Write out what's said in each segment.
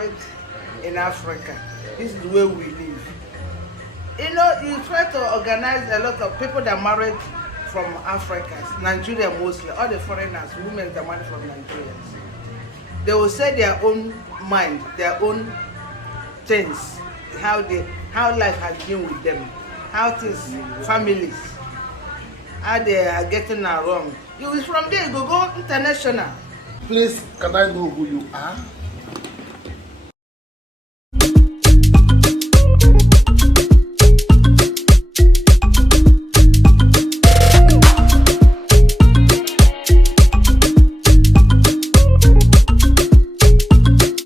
married in Africa. This is where we live. You know, you try to organize a lot of people that married from Africa, Nigeria mostly, all the foreigners, women that married from Nigeria. They will say their own mind, their own things, how life has been with them, how things, families, how they are getting along. You is from there, you go international. Please, can I know who you are?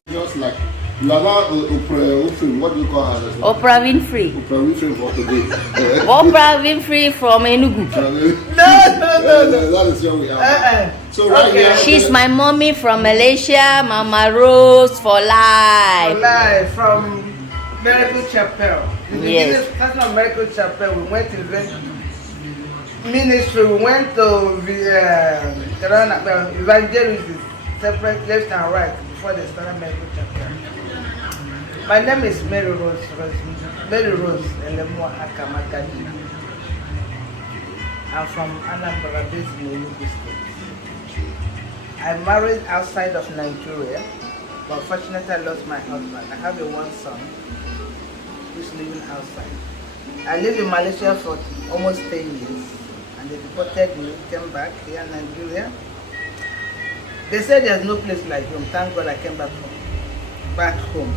Just like Lala Oprah, what do you call her? Oprah Winfrey. Oprah Winfrey for today. Oprah Winfrey from Enugu. No. That is where we are. So right here, She's my mommy from Malaysia, Mama Rose for life. Live from Miracle Chapel. Yes. That's not Miracle Chapel. We went to the ministry. We went to the evangelism, separate left and right before they started Miracle Chapel. My name is Mary Rose. Mary Rose Elemo Akamakadina. I'm from Anambra, based in Enugu State. I married outside of Nigeria, but fortunately I lost my husband. I have one son who's living outside. I lived in Malaysia for almost 10 years, and they deported me, came back here in Nigeria. They said there's no place like home. Thank God I came back home.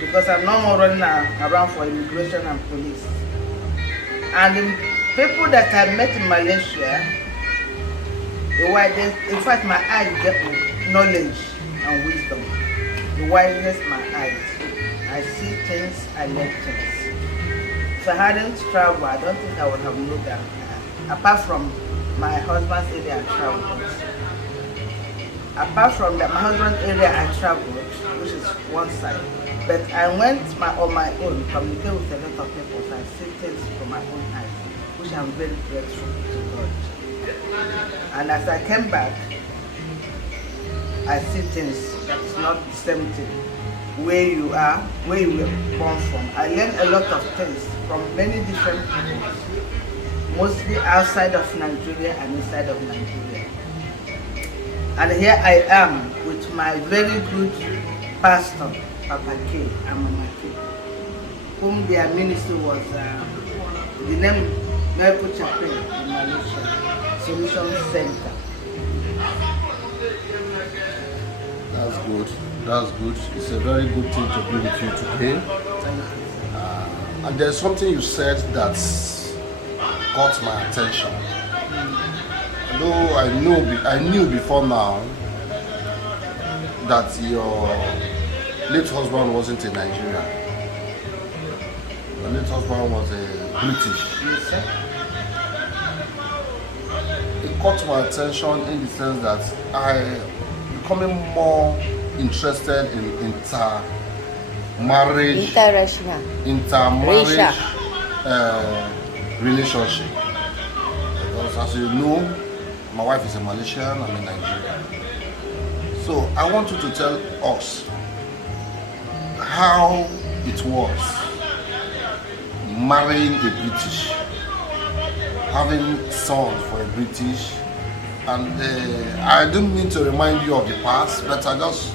Because I'm no more running around for immigration and police. And the people that I met in Malaysia, the widest, in fact my eyes get knowledge and wisdom. The widest my eyes. I see things, I learn things. If I hadn't traveled, I don't think I would have known that. Apart from my husband's area I traveled. Apart from that, my husband's area I traveled, which is one side. But I went on my own, communicate with a lot of people, so I see things from my own eyes, which I'm very grateful to God. And as I came back, I see things that's not the same thing. Where you are, where you were born from. I learned a lot of things from many different people, mostly outside of Nigeria and inside of Nigeria. And here I am with my very good pastor, Papa K and Mama K, whom their ministry was the name Miracle Chapel in Malaysia, Solution Center. that's good. That's good. It's a very good thing to be with you today. And there's something you said that caught my attention. Though I knew before now that your late husband wasn't a Nigerian. Your late husband was a British. Yes, sir. It caught my attention in the sense that I becoming more interested in intermarriage relationship. Because as you know, my wife is a Malaysian, I'm a Nigerian. So I want you to tell us how it was marrying a British, having sons for a British, and I don't mean to remind you of the past, but I just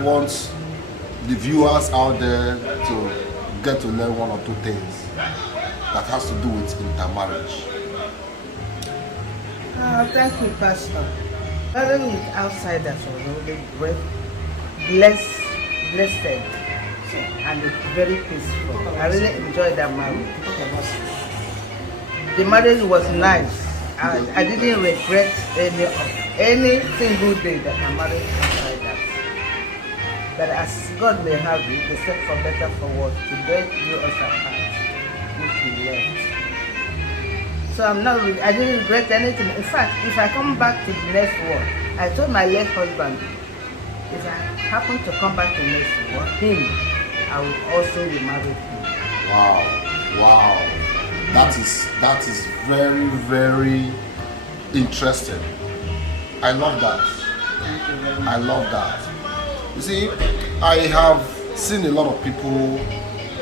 want the viewers out there to get to learn one or two things that has to do with intermarriage. Thank you, Pastor. Marrying with outsiders was really great, blessed, and very peaceful. I really enjoyed that marriage. The marriage was nice. I didn't regret any single day that I married outsiders. But as God may have it, they said for better for worse, to get you us apart, which we left. So I didn't regret anything. In fact, if I come back to the next war, I told my late husband, if I happen to come back to the next war, I will also be married him. Wow. That is very, very interesting. I love that. I love that. You see, I have seen a lot of people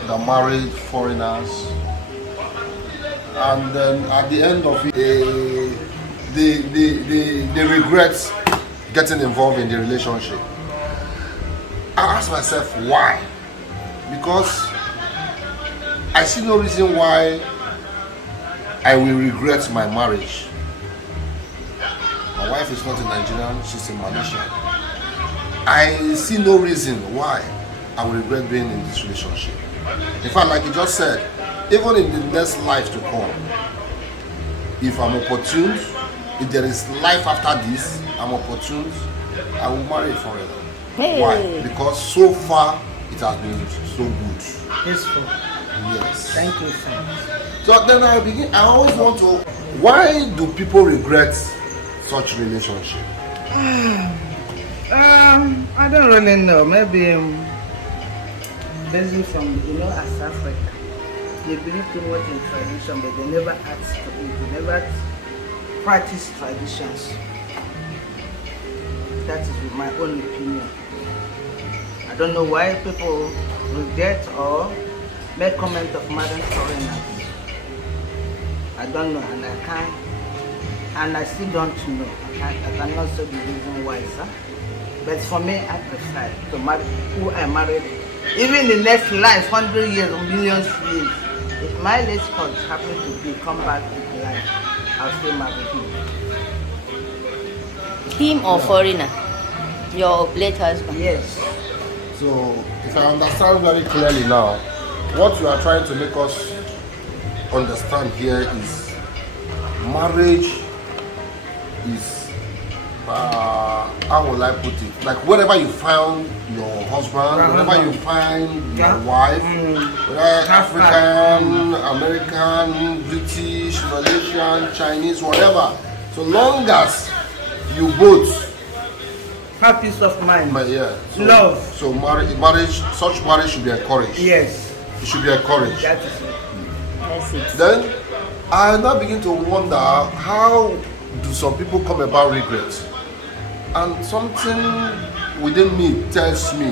that married foreigners, and then at the end of it, they regret getting involved in the relationship. I ask myself why, because I see no reason why I will regret my marriage. My wife is not a Nigerian, she's in Malaysia. I see no reason why I will regret being in this relationship. In fact, like you just said, even in the next life to come, if I'm opportune, if there is life after this, I'm opportune, I will marry forever. Hey. Why? Because so far it has been so good. Peaceful. Yes. Thank you, sir. So then I always want to, why do people regret such relationship? I don't really know. Maybe basically from, as Africa, they believe too much in tradition, but they never act to it. They never practice traditions. That is my own opinion. I don't know why people regret or make comment of modern foreigners. I don't know, and I can't, and I still don't know. I cannot say the reason why, sir. But for me, I prefer to marry who I married. Even the next life, 100 years or millions of years, if my late husband happen to be come back to life, I'll still marry him. Him or foreigner? Your late husband? Yes. So if I understand very clearly now, what you are trying to make us understand here is marriage is how will I put it? Like wherever you found your husband, wherever you find your wife, whether African, American, British, Malaysian, Chinese, whatever. So long as you both Have peace of mind. yeah, so, Love. So marriage, such marriage should be encouraged. Yes. It should be encouraged. That is it. That's it. Then I now begin to wonder, how do some people come about regret? And something within me tells me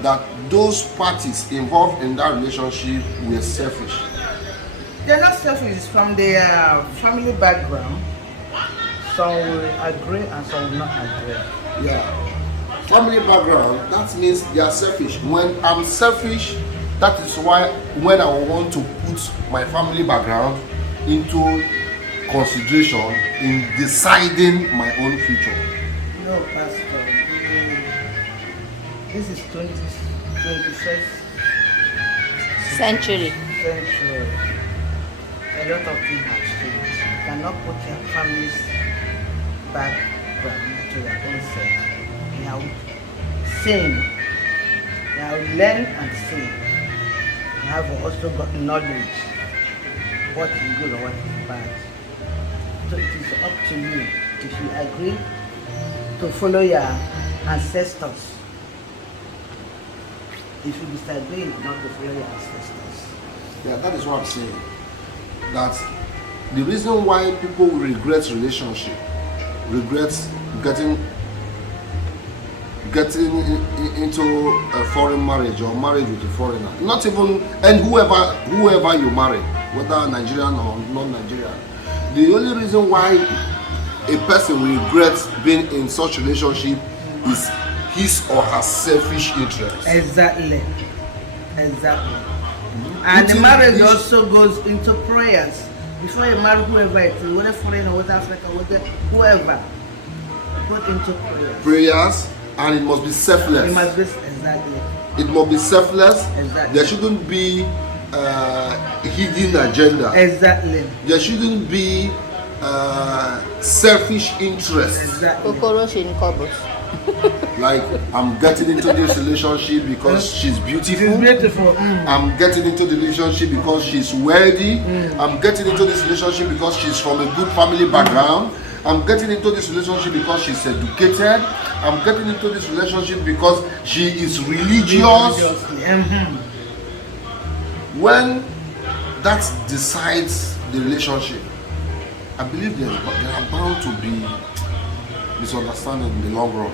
that those parties involved in that relationship were selfish. They're not selfish. It's from their family background. Some will agree and some will not agree. Yeah. Family background, that means they are selfish. When I'm selfish, that is why when I want to put my family background into consideration in deciding my own future. No, Pastor. This is 21st Century. century. A lot of things have changed. You cannot put your family's background to your own self. You have seen. You have learned and seen. You have also got knowledge. What is good or what is bad. So it is up to you if you agree to follow your ancestors. If you disagree not to follow your ancestors. Yeah, that is what I'm saying. That the reason why people regret relationship, regret getting into a foreign marriage or marriage with a foreigner, not even, and whoever you marry, whether Nigerian or non-Nigerian, the only reason why a person will regret being in such relationship is his or her selfish interest. Exactly. Exactly. And the marriage also goes into prayers. Before you marry whoever it is, whether foreign or whether Africa, whether whoever, put into prayers. Prayers, and it must be selfless. It must be exactly. It must be selfless. Exactly. There shouldn't be hidden agenda. Exactly. There shouldn't be selfish interest. Exactly. Kokoros in Kobos. Like, I'm getting into this relationship because she's beautiful. It's beautiful. I'm getting into the relationship because she's wealthy. I'm getting into this relationship because she's from a good family background. I'm getting into this relationship because she's educated. I'm getting into this relationship because she is religious. When that decides the relationship, I believe there are bound to be misunderstanding in the long run.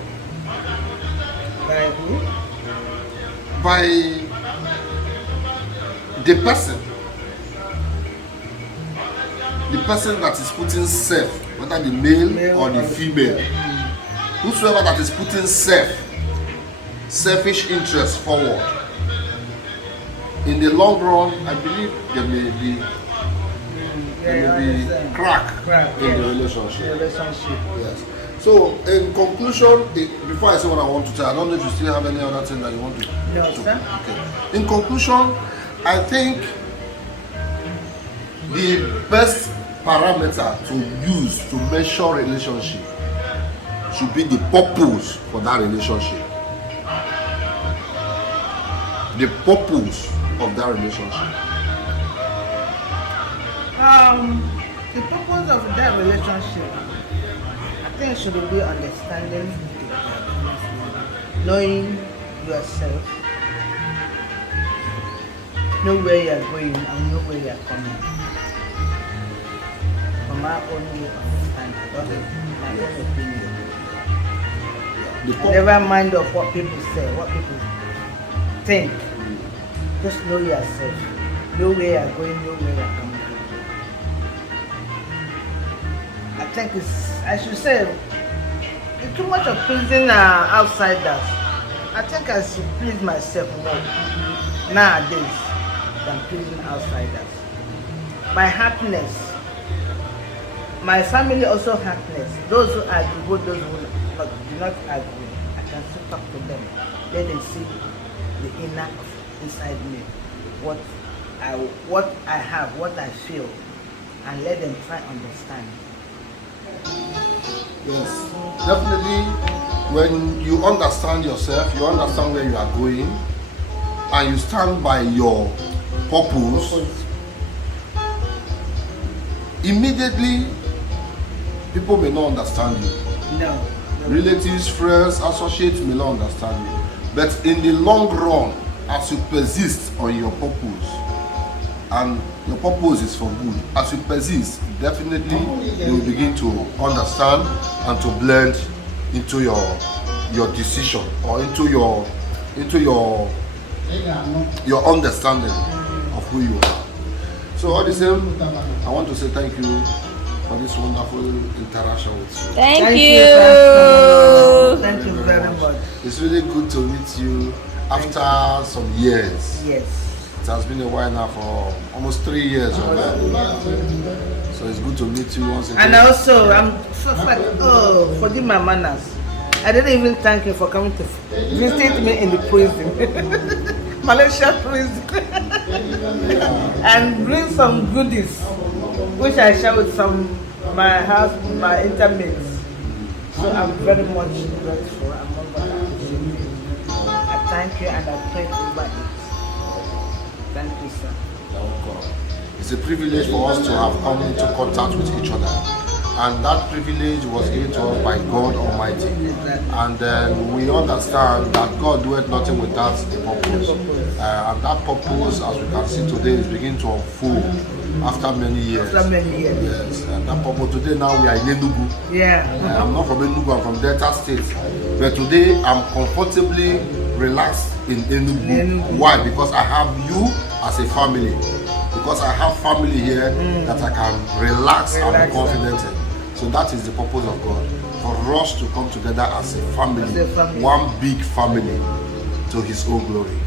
By who? By the person. The person that is putting self, whether the male or the female. Whosoever that is putting selfish interest forward. In the long run, I believe there may be crack in the relationship. Yes. So, in conclusion, before I say what I want to tell, I don't know if you still have any other thing that you want to. No, sir. Okay. In conclusion, I think the best parameter to use to measure relationship should be the purpose for that relationship. The purpose of that relationship. The purpose of that relationship, I think, should be understanding, knowing yourself, know where you're going and know where you're coming. From my own way of understanding, that is my own opinion. Never mind of what people say, what people think. Just know yourself. Know where you're going, know where you're coming. I think I should say, it's too much of pleasing outsiders. I think I should please myself more nowadays than pleasing outsiders. My happiness, my family also happiness. Those who agree, both those who do not agree, I can still talk to them. Let them see the inner inside me, what I have, what I feel, and let them try understand. Yes, definitely. When you understand yourself, you understand where you are going, and you stand by your purpose. Immediately, people may not understand you. No. Relatives, friends, associates may not understand you. But in the long run, as you persist on your purpose, and your purpose is for good, as you persist, definitely you will begin to understand and to blend into your decision or into your understanding of who you are. So all the same, I want to say thank you for this wonderful interaction with you. Thank you. Thank you very much. It's really good to meet you after some years. Yes. It has been a while now, for almost 3 years or that. So it's good to meet you once again. And also, forgive my manners. I didn't even thank you for coming to visit me in the prison, Malaysia prison, and bring some goodies, which I share with my intimates. So I'm very much grateful. I'm not going to appreciate it. I thank you and I pray over it. Thank you, sir. It's a privilege for us to have come into contact with each other. And that privilege was given to us by God Almighty. And then we understand that God doeth nothing without a purpose. And that purpose, as we can see today, is beginning to unfold after many years. After many years. Yes. And that purpose, today now we are in Enugu. Yeah. I'm not from Enugu, I'm from Delta State. But today I'm comfortably relaxed in Enugu. Why? Because I have you as a family. Because I have family here that I can relax and be confident in. So that is the purpose of God. For us to come together as a family, one big family, to His own glory.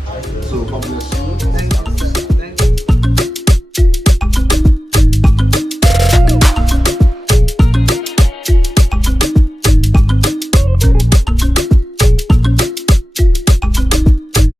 So God bless you. Thank you, sir.